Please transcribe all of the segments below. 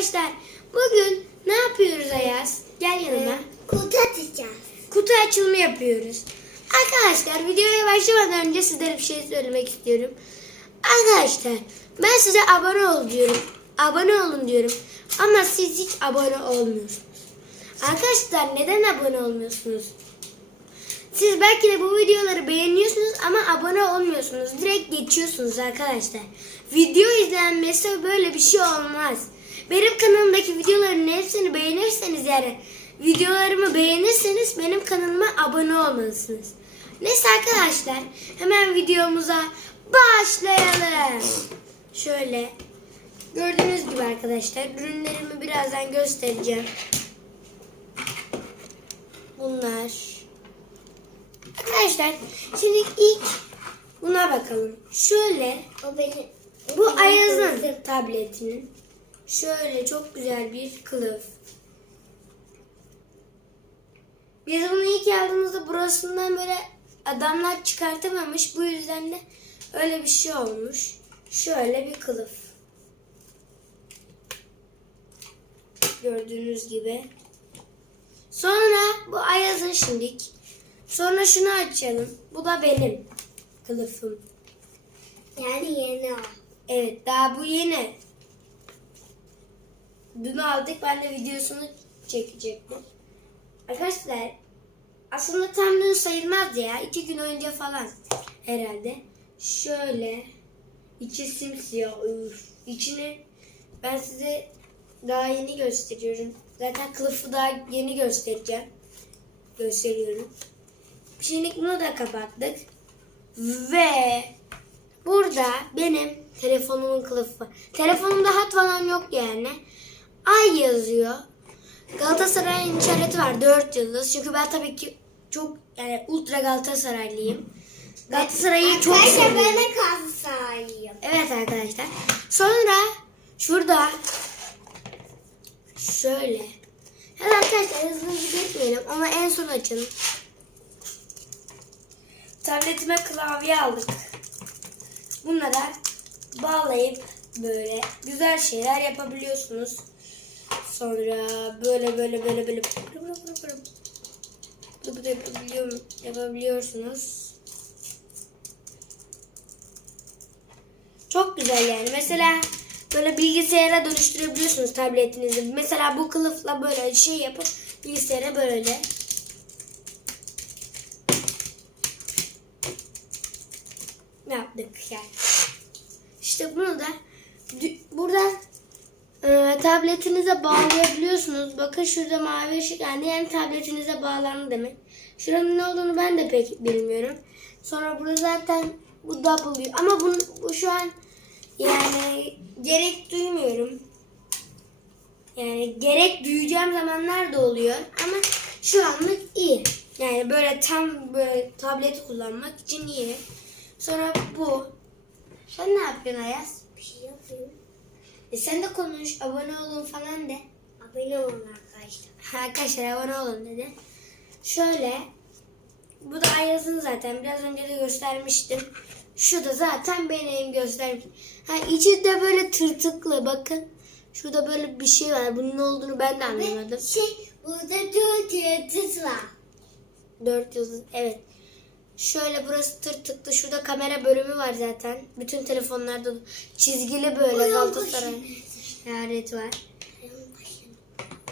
Arkadaşlar bugün ne yapıyoruz Ayaz? Gel yanıma. Kutu atacağız. Kutu açılımı yapıyoruz. Arkadaşlar videoya başlamadan önce sizlere bir şey söylemek istiyorum. Arkadaşlar ben size abone ol diyorum. Abone olun diyorum. Ama siz hiç abone olmuyorsunuz. Arkadaşlar neden abone olmuyorsunuz? Siz belki de bu videoları beğeniyorsunuz ama abone olmuyorsunuz. Direkt geçiyorsunuz arkadaşlar. Video izlenmesi böyle bir şey olmaz. Benim kanalımdaki videoların hepsini beğenirseniz yani videolarımı beğenirseniz benim kanalıma abone olmalısınız. Neyse arkadaşlar hemen videomuza başlayalım. Şöyle gördüğünüz gibi arkadaşlar ürünlerimi birazdan göstereceğim. Bunlar Arkadaşlar şimdi ilk buna bakalım. Şöyle O benim. bu Ayaz'ın tabletinin şöyle çok güzel bir kılıf. Biz bunu ilk aldığımızda burasından böyle adamlar çıkartamamış. Bu yüzden de öyle bir şey olmuş. Şöyle bir kılıf. Gördüğünüz gibi. Sonra bu Ayaz'ın şimdik. Sonra şunu açalım. Bu da benim kılıfım. Yani yeni o. Evet daha bu yeni. Dün aldık ben de videosunu çekecektim. Arkadaşlar aslında tam dün sayılmaz ya. iki gün önce falan herhalde. Şöyle içi simsiyah. Üf. İçini ben size daha yeni gösteriyorum. Zaten kılıfı daha yeni göstereceğim. Gösteriyorum. Şimdi bunu da kapattık. Ve burada benim telefonumun kılıfı. Telefonumda hat falan yok yani. Ay yazıyor. Galatasaray'ın işareti var 4 yıldız. Çünkü ben tabii ki çok yani ultra Galatasaraylıyım. Galatasaray'ı çok Arkadaşlar ben seviyorum. de Galatasaraylıyım. Evet arkadaşlar. Sonra şurada şöyle. Hadi arkadaşlar hızlı hızlı geçmeyelim ama en son açalım. Tabletime klavye aldık. Bunlara bağlayıp böyle güzel şeyler yapabiliyorsunuz. Sonra böyle böyle böyle böyle bu da yapabiliyor, yapabiliyorsunuz. Çok güzel yani. Mesela böyle bilgisayara dönüştürebiliyorsunuz tabletinizi. Mesela bu kılıfla böyle şey yapıp bilgisayara böyle. yaptık yani. İşte bunu da e, tabletinize bağlayabiliyorsunuz. Bakın şurada mavi ışık yani, yani tabletinize bağlandı demek. Şuranın ne olduğunu ben de pek bilmiyorum. Sonra burada zaten bu W ama bunu, bu şu an yani gerek duymuyorum. Yani gerek duyacağım zamanlar da oluyor ama şu anlık iyi. Yani böyle tam böyle tableti kullanmak için iyi. Sonra bu. Sen ne yapıyorsun Ayaz? Bir şey yapıyorum. E sen de konuş, abone olun falan de. Abone olun arkadaşlar. Arkadaşlar abone olun dedi. Şöyle. Bu da Ayaz'ın zaten. Biraz önce de göstermiştim. Şu da zaten benim göstermiştim. Ha içi de böyle tırtıklı bakın. Şurada böyle bir şey var. Bunun ne olduğunu ben de anlamadım. Ve şey burada dört yıldız var. Dört yıldız. Evet. Şöyle burası tırtıklı. Şurada kamera bölümü var zaten. Bütün telefonlarda çizgili böyle Galatasaray işareti var.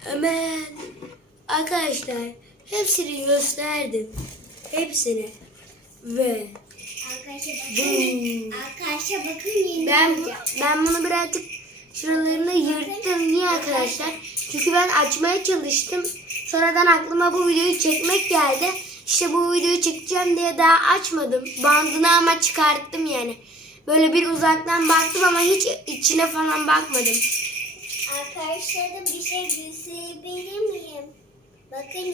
Hemen arkadaşlar hepsini gösterdim. Hepsini. Ve Arkadaşlar bakın. Arkadaşlar bakın yeni ben ben bunu birazcık şuralarını yırttım. Niye arkadaşlar? Çünkü ben açmaya çalıştım. Sonradan aklıma bu videoyu çekmek geldi. İşte bu videoyu çekeceğim diye daha açmadım. Bandını ama çıkarttım yani. Böyle bir uzaktan baktım ama hiç içine falan bakmadım. Arkadaşlarım bir şey gösterebilir miyim? Bakın.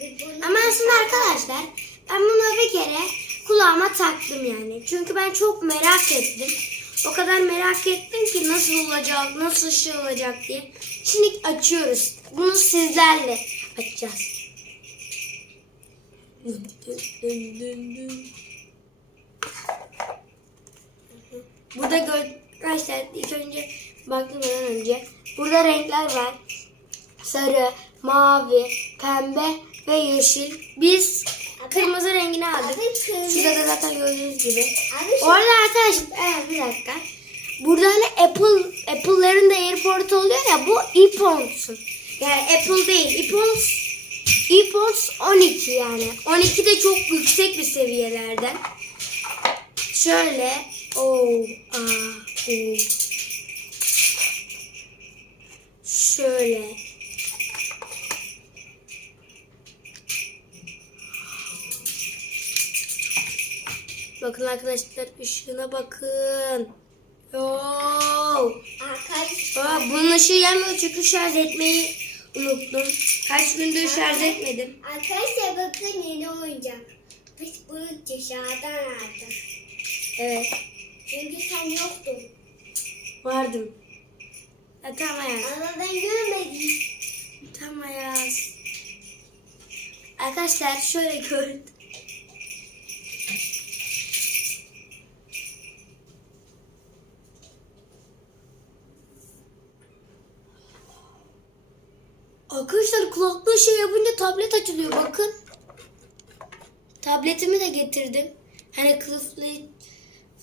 Ve bunu- Ama aslında arkadaşlar ben bunu bir kere kulağıma taktım yani. Çünkü ben çok merak ettim. O kadar merak ettim ki nasıl olacak, nasıl şey olacak diye. Şimdi açıyoruz. Bunu sizlerle açacağız. Burada arkadaşlar ilk önce hemen önce. Burada renkler var. Sarı, mavi, pembe ve yeşil. Biz kırmızı rengini aldık. Şurada da zaten gördüğünüz gibi. Orada arkadaşlar evet bir dakika. Burada hani Apple Apple'ların da AirPort oluyor ya bu earpods'un. Yani Apple değil. AirPods AirPods 12 yani. 12 de çok yüksek bir seviyelerden. Şöyle o a o Şöyle. Bakın arkadaşlar ışığına bakın. Yo. arkadaşlar. Aa, bunun ışığı yanmıyor çünkü şarj etmeyi unuttum. Kaç gündür şarj etmedim. Arkadaşlar bakın yeni oyuncak. Biz bunu dışarıdan aldık. Evet. Çünkü sen yoktun. Vardım. Ha, tamam Ayaz. Ama ben görmedim. Tamam Ayaz. Arkadaşlar şöyle gördüm. Arkadaşlar kulaklığı şey yapınca tablet açılıyor bakın. Tabletimi de getirdim. Hani kılıflı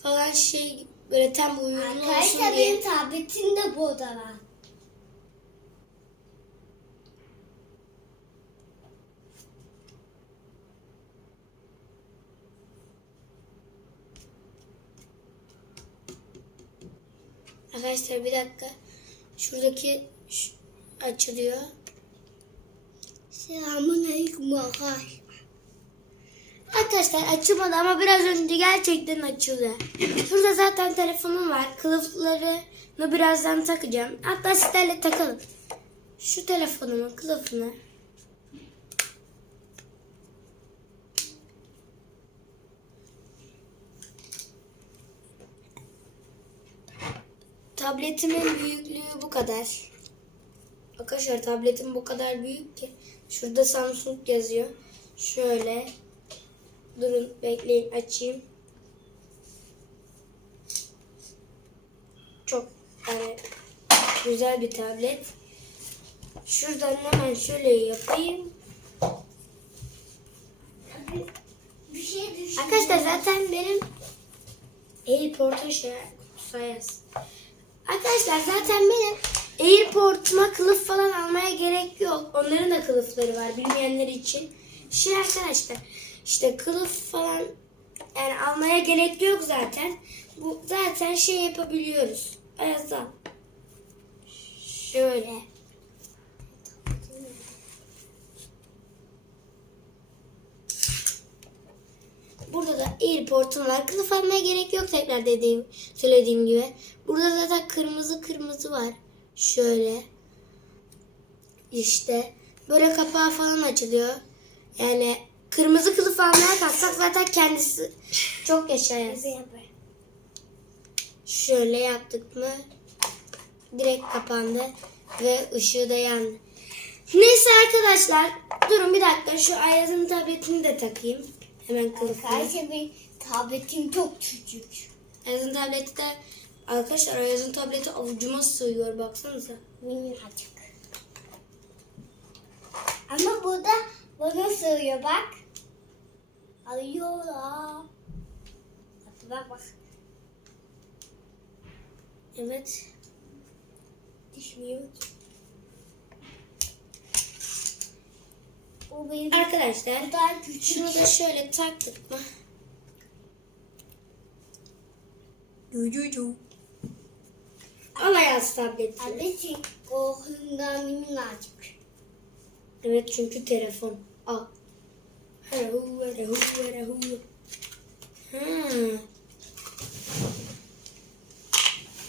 falan şey böyle tam uyumlu olsun Arkadaşlar diye. benim tabletim de burada var. Arkadaşlar bir dakika. Şuradaki şu- açılıyor. Selamun aleyküm arkadaşlar. Açılmadı ama biraz önce gerçekten açıldı. Şurada zaten telefonum var. Kılıflarını birazdan takacağım. Hatta sizlerle takalım. Şu telefonumun kılıfını. Tabletimin büyüklüğü bu kadar. Arkadaşlar tabletim bu kadar büyük ki. Şurada Samsung yazıyor. Şöyle. Durun bekleyin açayım. Çok yani güzel bir tablet. Şuradan hemen şöyle yapayım. Bir şey. Arkadaşlar zaten benim Airport'un şey yaz. Arkadaşlar zaten benim Airport'uma kılıf kılıfları var bilmeyenler için. Şey arkadaşlar işte kılıf falan yani almaya gerek yok zaten. Bu zaten şey yapabiliyoruz. Ayazdan. Şöyle. Burada da airport'um var. Kılıf almaya gerek yok tekrar dediğim, söylediğim gibi. Burada zaten kırmızı kırmızı var. Şöyle. İşte böyle kapağı falan açılıyor. Yani kırmızı kılıf almaya kalksak zaten kendisi çok yapar? Şöyle yaptık mı direkt kapandı ve ışığı da yandı. Neyse arkadaşlar durun bir dakika şu Ayaz'ın tabletini de takayım. Hemen kılıfını. Arkadaşlar benim tabletim çok küçük. Ayaz'ın tableti de arkadaşlar Ayaz'ın tableti avucuma sığıyor baksanıza. Minnacık. Ama burada bana sığıyor bak. Alıyorlar. Hadi bak bak. Evet. Düşmüyor ki. O benim Arkadaşlar bu daha küçük. şunu da şöyle taktık mı? Cucucu. Al Ayaz tabletini. Tabletim korkundan minnacık. Evet çünkü telefon. Al. Ha.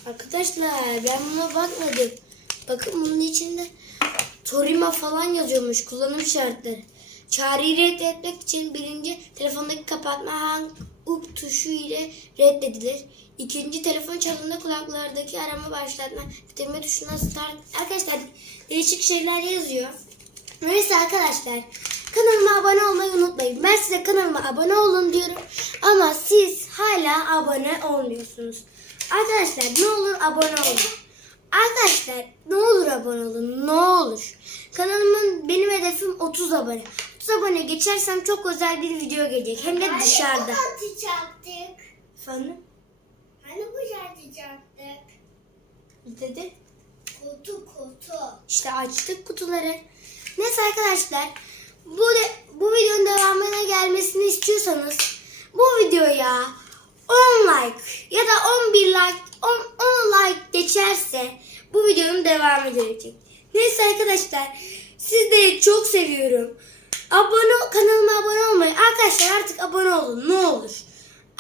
Arkadaşlar ben buna bakmadım. Bakın bunun içinde Torima falan yazıyormuş kullanım şartları. Çağrıyı reddetmek için birinci telefondaki kapatma hang up tuşu ile reddedilir. İkinci telefon çalındığında kulaklardaki arama başlatma bitirme tuşuna start. Arkadaşlar değişik şeyler yazıyor. Neyse arkadaşlar kanalıma abone olmayı unutmayın. Ben size kanalıma abone olun diyorum ama siz hala abone olmuyorsunuz. Arkadaşlar ne olur abone olun. Arkadaşlar ne olur abone olun ne olur. Kanalımın benim hedefim 30 abone. 30 abone geçersem çok özel bir video gelecek. Hem de Hani dışarıda. bu atacaktık. Efendim? Hani bu atacaktık. Ne dedi? Kutu kutu. İşte açtık kutuları. Neyse arkadaşlar bu de, bu videonun devamına gelmesini istiyorsanız bu videoya 10 like ya da 11 like 10, 10 like geçerse bu videonun devamı gelecek. Neyse arkadaşlar sizleri çok seviyorum. Abone kanalıma abone olmayı arkadaşlar artık abone olun ne olur.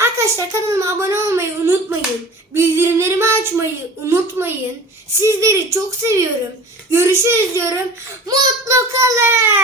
Arkadaşlar kanalıma abone olmayı unutmayın. Bildirimlerimi açmayı unutmayın. Sizleri çok seviyorum. Görüşürüz diyorum. Mutlu kalın.